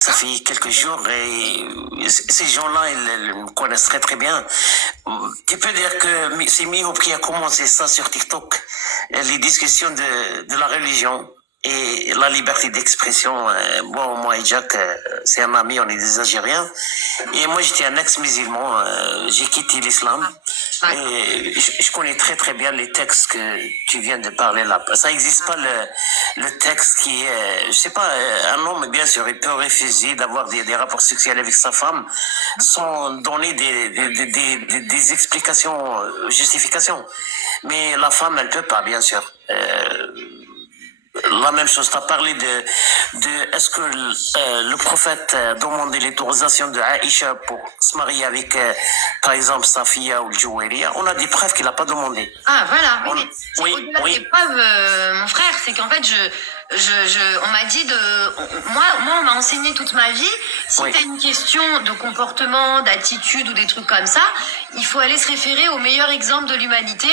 Ça fait quelques jours et ces gens-là, ils me connaissent très très bien. Tu peux dire que c'est Mihoub qui a commencé ça sur TikTok, les discussions de la religion et la liberté d'expression. Bon, moi et Jack, c'est un ami, on est des Algériens. Et moi, j'étais un ex-musulman, j'ai quitté l'islam. Et je connais très très bien les textes que tu viens de parler là. Ça n'existe pas le texte qui est, je sais pas, un homme bien sûr il peut refuser d'avoir des rapports sexuels avec sa femme sans donner des explications, justifications. Mais la femme elle peut pas bien sûr. La même chose, tu as parlé de est-ce que le prophète a demandé l'autorisation de Aïcha pour se marier avec, par exemple, Safia ou Jouéria. On a des preuves qu'il n'a pas demandé. Ah, voilà. On, oui, Au-delà oui. des preuves, mon frère, c'est qu'en fait, on m'a dit moi, on m'a enseigné toute ma vie. Si Oui. tu as une question de comportement, d'attitude ou des trucs comme ça, il faut aller se référer au meilleur exemple de l'humanité,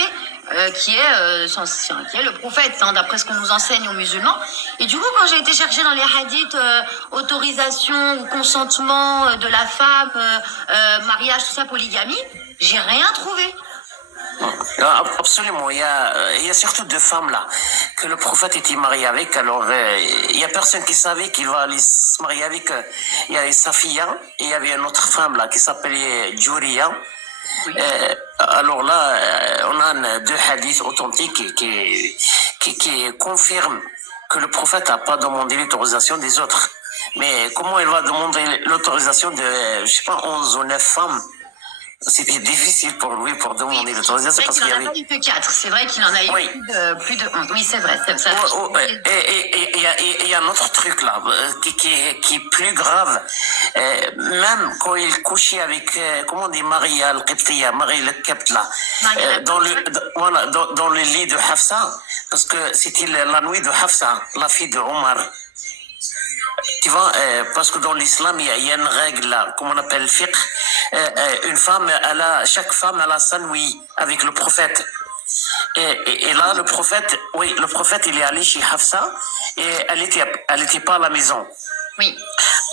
qui est le prophète, hein, d'après ce qu'on nous enseigne aux musulmans. Et du coup, quand j'ai été chercher dans les hadiths, autorisation ou consentement de la femme, mariage, tout ça, polygamie, j'ai rien trouvé. Absolument, il y a surtout deux femmes là que le prophète était marié avec. Alors il y a personne qui savait qu'il va aller se marier avec. Il y avait Safia et il y avait une autre femme là qui s'appelait Juria. Oui. Alors là, on a deux hadiths authentiques qui confirment que le prophète n'a pas demandé l'autorisation des autres. Mais comment il va demander l'autorisation de, je sais pas, 11 ou 9 femmes? C'était difficile pour lui pour demander l'autorisation parce qu'il y en avait. a pas eu que 4. C'est vrai qu'il en a eu Oui. plus de 11. Oui, c'est vrai. Ça Et il y a un autre truc là qui est plus grave. Même quand il couchait avec, comment on dit, Maria al-Qibtiya, Marie al-Qibt là, voilà, dans le lit de Hafsa, parce que c'était la nuit de Hafsa, la fille de Omar. Tu vois, parce que dans l'islam, il y a une règle là, comme on appelle fiqh. Une femme, chaque femme, elle a sa nuit avec le prophète. Et là, le prophète, il est allé chez Hafsa et elle était pas à la maison. Oui.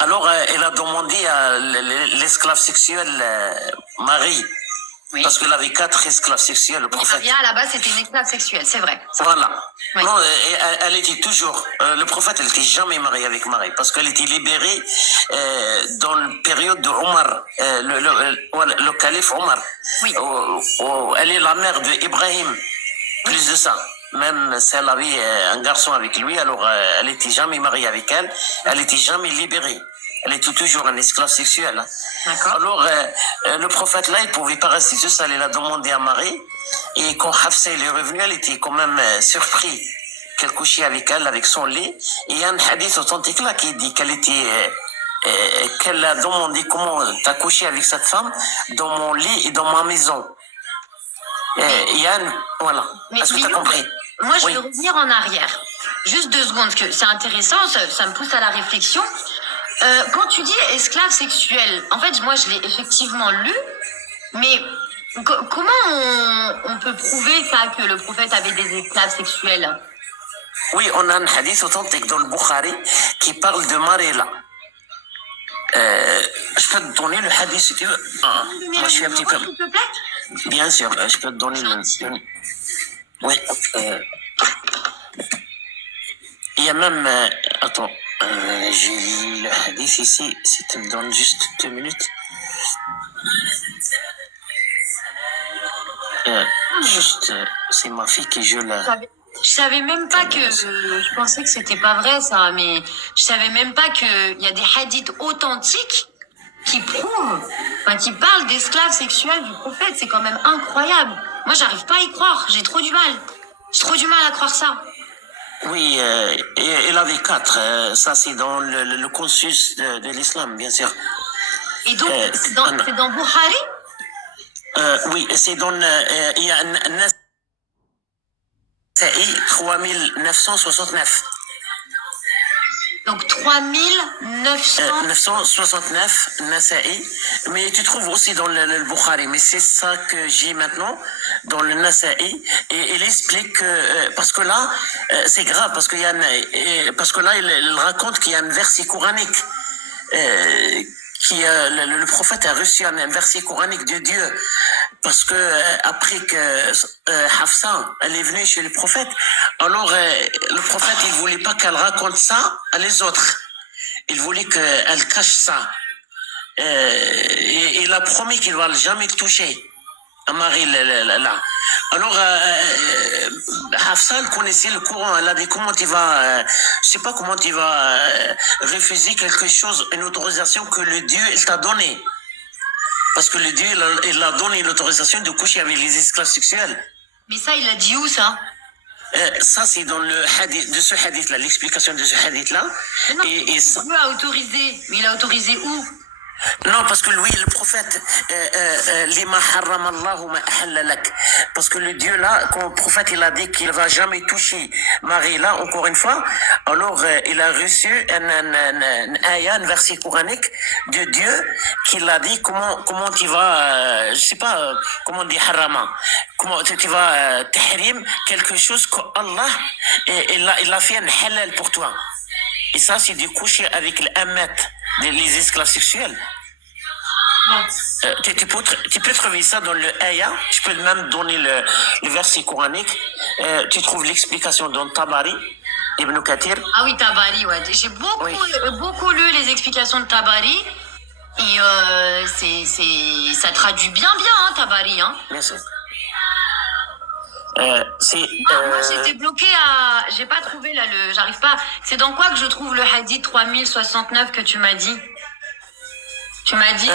Alors, elle a demandé à l'esclave sexuel Marie. Oui. Parce qu'il avait 4 esclaves sexuels, le prophète. Maria, à la base, c'était une esclave sexuelle, c'est vrai. Voilà. Oui. Non, elle était toujours. Le prophète, elle n'était jamais mariée avec Marie parce qu'elle était libérée dans la période de Omar, le calife Omar. Oui. Elle est la mère d'Ibrahim. Plus de ça. Même si elle avait un garçon avec lui, alors elle n'était jamais mariée avec elle. Elle n'était jamais libérée. Elle était toujours un esclave sexuel. Hein. D'accord. Alors, le prophète là, il pouvait pas rester tout seul. Il a demandé à Marie. Et quand Hafsa est revenue, elle était quand même surprise qu'elle couchait avec elle, avec son lait. Et il y a un hadith authentique là qui dit qu'elle a demandé comment t'as couché avec cette femme dans mon lit et dans ma maison. Yann, voilà. Est-ce que tu as compris? Moi, je vais revenir en arrière. Juste 2 secondes, que c'est intéressant, ça me pousse à la réflexion. Quand tu dis esclave sexuel, en fait, moi, je l'ai effectivement lu, mais comment on peut prouver ça, que le prophète avait des esclaves sexuels? Oui, on a un hadith authentique dans le Bukhari qui parle de Marela. Je peux te donner le hadith si tu veux. Moi, je suis un petit peu. S'il te plaît? Bien sûr, je peux te donner le. Oui. Il y a même. Attends. J'ai le hadith ici. Si tu me donnes juste 2 minutes. Juste, c'est ma fille qui joue là. Je savais même pas que, je pensais que c'était pas vrai ça, mais je savais même pas qu'il y a des hadiths authentiques qui prouvent, enfin, qui parlent d'esclaves sexuels du prophète. C'est quand même incroyable. Moi, j'arrive pas à y croire. J'ai trop du mal. J'ai trop du mal à croire ça. Oui, il avait 4. Ça, c'est dans le consensus de l'islam, bien sûr. Et donc, c'est dans Bukhari? Oui, c'est dans. Il y a un Nasa'i 3969. Donc 3900. 969 Nasa'i, mais tu trouves aussi dans le Bukhari, mais c'est ça que j'ai maintenant dans le Nasa'i, et il explique parce que là c'est grave parce que là il raconte qu'il y a un verset coranique le prophète a reçu un verset coranique de Dieu parce que après que Hafsa elle est venue chez le prophète, alors le prophète il voulait pas qu'elle raconte ça à les autres, il voulait qu'elle cache ça. Et il a promis qu'il va jamais le toucher. Marie là. Alors Hafsa elle connaissait le Coran, elle a dit comment tu vas je sais pas comment tu vas refuser quelque chose, une autorisation que le Dieu il t'a donné, parce que le Dieu il a donné l'autorisation de coucher avec les esclaves sexuels. Mais ça, il a dit où, ça? Ça c'est dans le hadith, de ce hadith là, l'explication de ce hadith là. Non, Et ça, Dieu a autorisé. Mais il a autorisé où? non, parce que lui, le prophète, lima harram Allahu ma ahalla lak. Parce que le Dieu là, quand le prophète il a dit qu'il va jamais toucher Marie là, encore une fois, alors il a reçu un verset coranique de Dieu qui a dit comment tu vas, je sais pas, comment on dit harama, comment tu vas tahrim quelque chose qu'Allah il a fait un halal pour toi. Et ça, c'est de coucher avec l'amat, les esclaves sexuels. Tu peux trouver ça dans le ayah. Je peux même donner le verset coranique. Tu trouves l'explication dans Tabari, Ibn Kathir. Ah oui, Tabari, ouais. J'ai beaucoup lu les explications de Tabari. Et ça traduit bien, hein, Tabari. Hein. Bien sûr. Moi, j'étais bloquée à... J'ai pas trouvé, là, j'arrive pas... C'est dans quoi que je trouve le hadith 3069 que tu m'as dit? Tu m'as dit...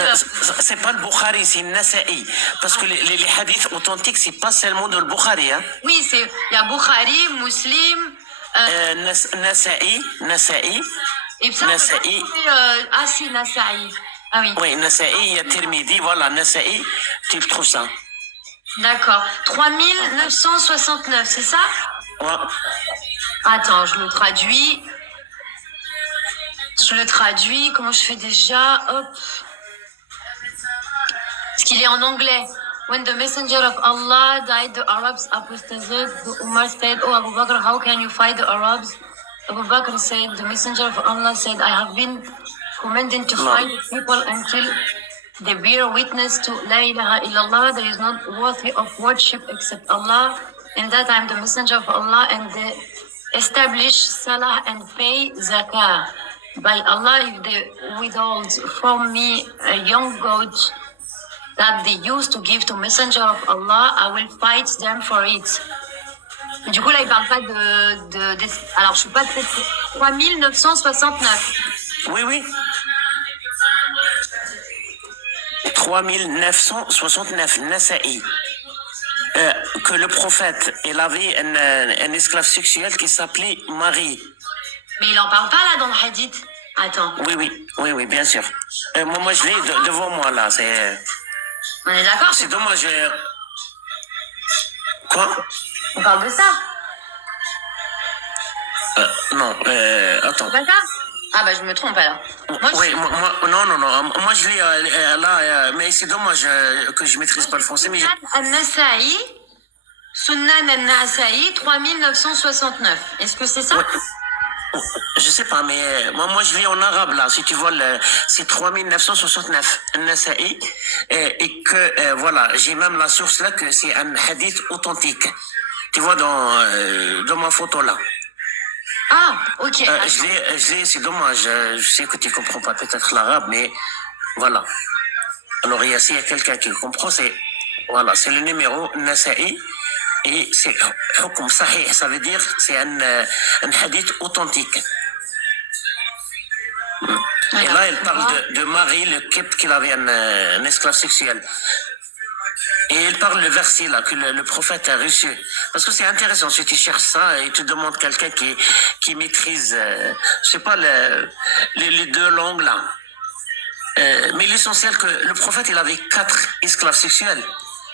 c'est pas le Bukhari, c'est Nasa'i. Parce que les hadiths authentiques, c'est pas seulement dans le Bukhari. Hein. Oui, il y a Bukhari, Muslim... Nasa'i. Et ça, Nasa'i. C'est Nasa'i. Ah oui. Oui, Nasa'i, il y a Tirmidhi, voilà, Nasa'i, tu trouves ça. D'accord. 3969, c'est ça? Ouais. Attends, je le traduis. Comment je fais déjà? Hop. Parce qu'il est en anglais. When the messenger of Allah died, the Arabs apostatized. Umar said, "Oh Abu Bakr, how can you fight the Arabs?" Abu Bakr said, "The messenger of Allah said, I have been commanded to fight people until they bear witness to La ilaha illallah. There is not worthy of worship except Allah. And that I am the messenger of Allah, and they establish salah and pay zakah. By Allah, if they withhold from me a young goat that they used to give to messenger of Allah, I will fight them for it." Du coup, là, il parle pas alors, je suis pas peut-être 3969. Oui. 3969, Nasa'i. Que le prophète, il avait un esclave sexuel qui s'appelait Marie. Mais il en parle pas là dans le hadith. Attends. Oui, bien sûr. Moi, je l'ai devant moi là. On est d'accord? C'est dommage. Quoi? On parle de ça? Non, attends. C'est pas ça? Ah bah je me trompe alors. Non. Moi je l'ai là, mais c'est dommage que je maîtrise pas le français. Mais Sunan al-Nasa'i 3969. Est-ce que c'est ça? Ouais. Je sais pas, mais moi je lis en arabe là. Si tu vois, c'est 3969 Nasa'i, et que voilà, j'ai même la source là que c'est un hadith authentique. Tu vois dans ma photo là. Ah, ok. Je l'ai, c'est dommage. Je sais que tu comprends pas peut-être l'arabe, mais voilà. Alors s'il y a quelqu'un qui comprend, c'est le numéro Nasa'i. Et c'est hukm sahih, ça veut dire c'est un hadith authentique. Et là, il parle de Marie, le Kip, qu'il avait un esclave sexuel. Et il parle le verset là que le prophète a reçu. Parce que c'est intéressant, si tu cherches ça et tu demandes quelqu'un qui maîtrise, je sais pas, les deux langues là. Mais l'essentiel que le prophète, il avait 4 esclaves sexuels.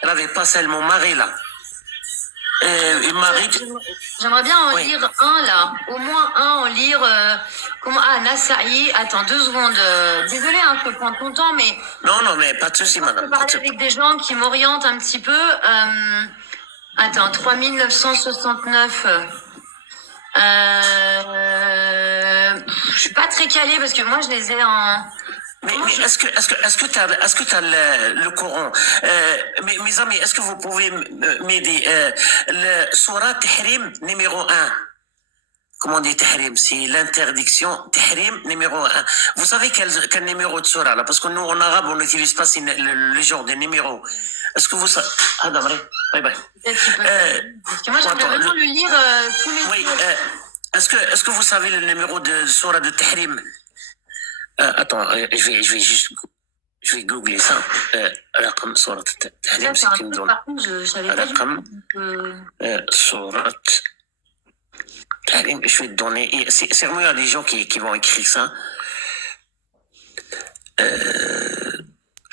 Il n'avait pas seulement Marie là. J'aimerais bien en lire un là, au moins un en lire. Nasa'i. Attends 2 secondes. Désolée, je peux prendre ton temps, mais. Non, mais pas de souci, madame. Je peux parler avec des gens qui m'orientent un petit peu. Attends, 3969. Je suis pas très calée parce que moi je les ai en... Mais est-ce que t'as le Coran? Mes amis, est-ce que vous pouvez m'aider? Le Surah Tahrim numéro 1. Comment on dit Tahrim? C'est l'interdiction. Tahrim numéro 1. Vous savez quel numéro de Surah là? Parce que nous en arabe on n'utilise pas le genre de numéro. Est-ce que vous savez? Ah d'abré. Bye bye. Parce que moi j'aimerais vraiment le lire tous les Oui. jours. Est-ce que vous savez le numéro de Surah de Tahrim? Attends, je vais googler ça. رقم سورة التحريم Ça, c'est un truc, par contre, je savais pas du رقم tout. سورة التحريم. Je vais te donner. C'est vraiment il y a des gens qui vont écrire ça.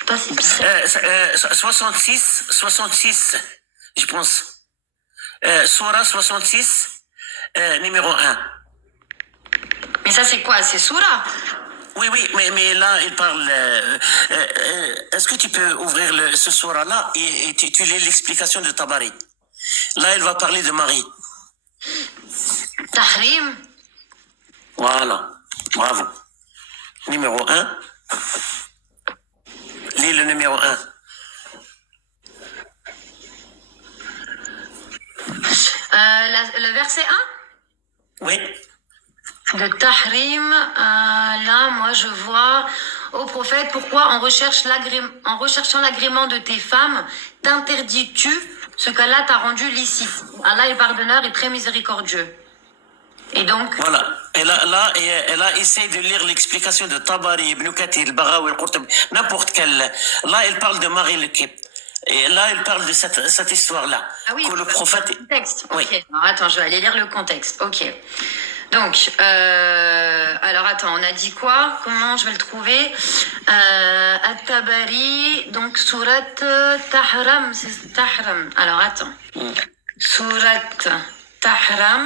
Pas si bizarre. 66, je pense. Surah 66, numéro 1. Mais ça c'est quoi? C'est Soura? Oui, mais là, il parle. Est-ce que tu peux ouvrir ce surah-là et tu lis l'explication de Tabari? Là, il va parler de Marie. Tahrim. Voilà. Bravo. Numéro 1. Lis le numéro 1. Le verset 1 Oui. de Tahrim, là, moi, je vois au prophète, pourquoi en recherchant l'agrément de tes femmes, t'interdis-tu ce qu'Allah t'a rendu licite? Allah est pardonneur et très miséricordieux. Et donc, Voilà. Elle a essayé de lire l'explication de Tabari, Ibn Kathir, Al-Baghawi, Al-Qurtubi, n'importe quelle. Là, elle parle de Marie le Kip. Et là, elle parle de cette histoire-là. ah oui, Que le prophète. le contexte. Oui. Ok. Alors, attends, je vais aller lire le contexte. Ok. Donc, alors attends, on a dit quoi? Comment je vais le trouver? At-Tabari, donc Surat Tahram, c'est Tahram. Alors attends. Surat Tahram,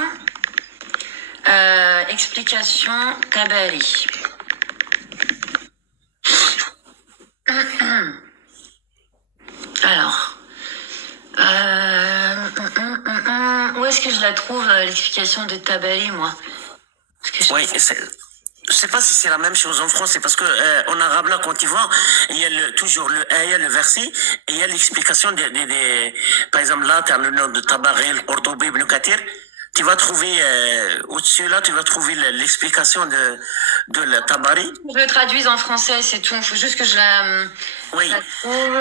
explication Tabari. Alors, où est-ce que je la trouve, l'explication de Tabari, moi? Parce que Oui, je sais pas si c'est la même chose en français parce que en arabe là quand tu vois il y a toujours le ayah, le verset et il y a l'explication des par exemple là tu as le nom de Tabari, le Qurtubi, Ibn Kathir. Tu vas trouver au-dessus là tu vas trouver l'explication de la Tabari. je le traduise en français, c'est tout. Il faut juste que je Oui. la trouve.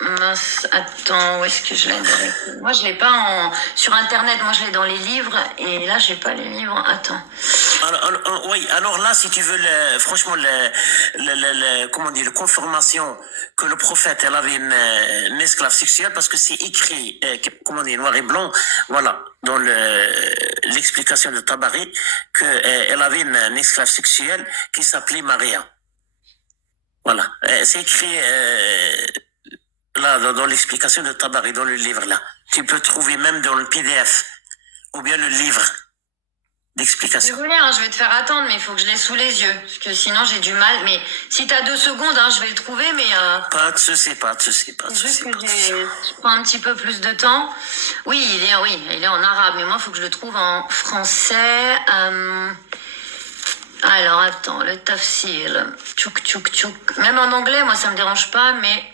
Mince, attends, où est-ce que je l'ai? Moi, je l'ai pas sur Internet. Moi, je l'ai dans les livres. Et là, j'ai pas les livres. Attends. Oui, alors là, si tu veux, franchement, comment dire, la confirmation que le prophète, elle avait une esclave sexuelle, parce que c'est écrit, comment dire, noir et blanc, voilà, dans l'explication de Tabari, qu'elle avait une esclave sexuelle qui s'appelait Maria. Voilà, c'est écrit là, dans l'explication de Tabari, dans le livre là. Tu peux trouver même dans le PDF, ou bien le livre d'explication. Désolée, hein, je vais te faire attendre, mais il faut que je l'ai sous les yeux. Parce que sinon, j'ai du mal. Mais si t'as 2 secondes, hein, je vais le trouver, mais... Pas de souci, pas de souci, pas de c'est juste souci. que je prends un petit peu plus de temps. Oui, il est en arabe, mais moi, il faut que je le trouve en français. Alors, attends, le tafsir. Tchouk, tchouk, tchouk. Même en anglais, moi, ça me dérange pas, mais...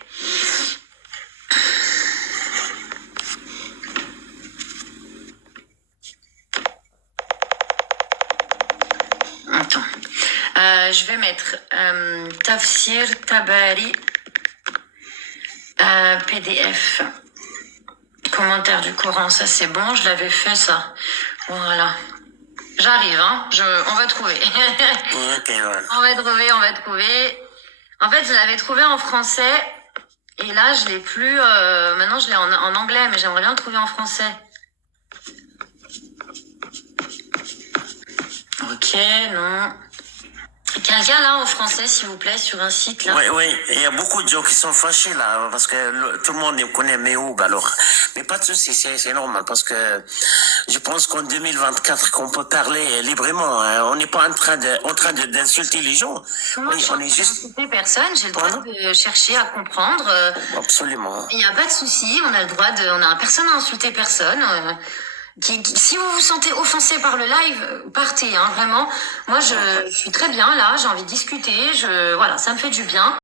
Attends. Je vais mettre Tafsir Tabari PDF. Commentaire du Coran, ça c'est bon, je l'avais fait ça. Voilà. J'arrive, hein. On va trouver. Ok, voilà. On va trouver. En fait, je l'avais trouvé en français. Et là, je l'ai plus... maintenant, je l'ai en anglais, mais j'aimerais bien le trouver en français. Ok, non. Quelqu'un là en français, s'il vous plaît, sur un site là. Oui, il y a beaucoup de gens qui sont fâchés là, parce que tout le monde connaît Méoub, alors. Mais pas de souci, c'est normal, parce que je pense qu'en 2024, qu'on peut parler librement, hein. On n'est pas en train d'insulter les gens. Moi, Oui, on est juste... insulter personne, j'ai le droit de chercher à comprendre. Absolument. Il n'y a pas de souci, on a le droit de... Personne n'a insulté personne. Si vous vous sentez offensé par le live, partez, hein, vraiment. Moi, je suis très bien là, j'ai envie de discuter, voilà, ça me fait du bien.